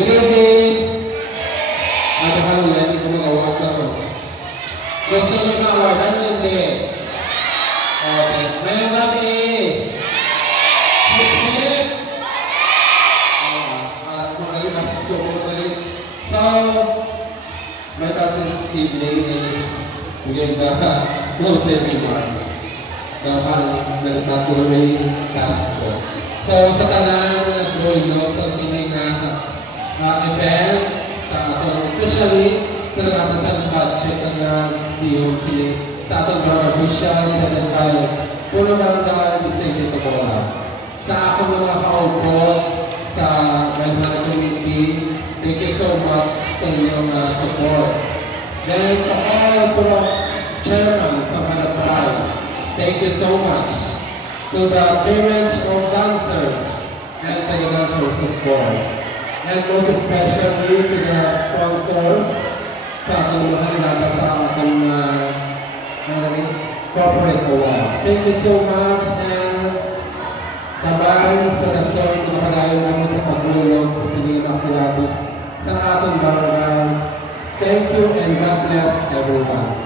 Good evening! Ano ka nung yan? Hindi ko mag-award na ko. Gusto nyo ma-award? Ano hindi? Okay. Ngayong gabi! Hip-hip! Magaling, magsito ko magaling. So, my task this evening is to give the closing remarks. Dahil nagtatuloy task ko. So, sa tanan na nag-roll sa sining event, sa atong, especially sa nagkakasan budget ng Diyon Siling, sa atong mga official, sa Dengkal, puno barangay, Vicente Tabora. Sa akong mga kaupod, sa Manhattan Community, thank you so much sa inyong support. Then, to all puno chairman sa Manhattan Prize, thank you so much. To the parents of dancers and to the dancers, of course. And most especially to the sponsors sa ating mga kanilata sa ating corporate award. Thank you so much and tabay sa rason na makagayon namin sa pagulong sa Silingan Apulados sa ating barangay. Thank you and God bless everyone.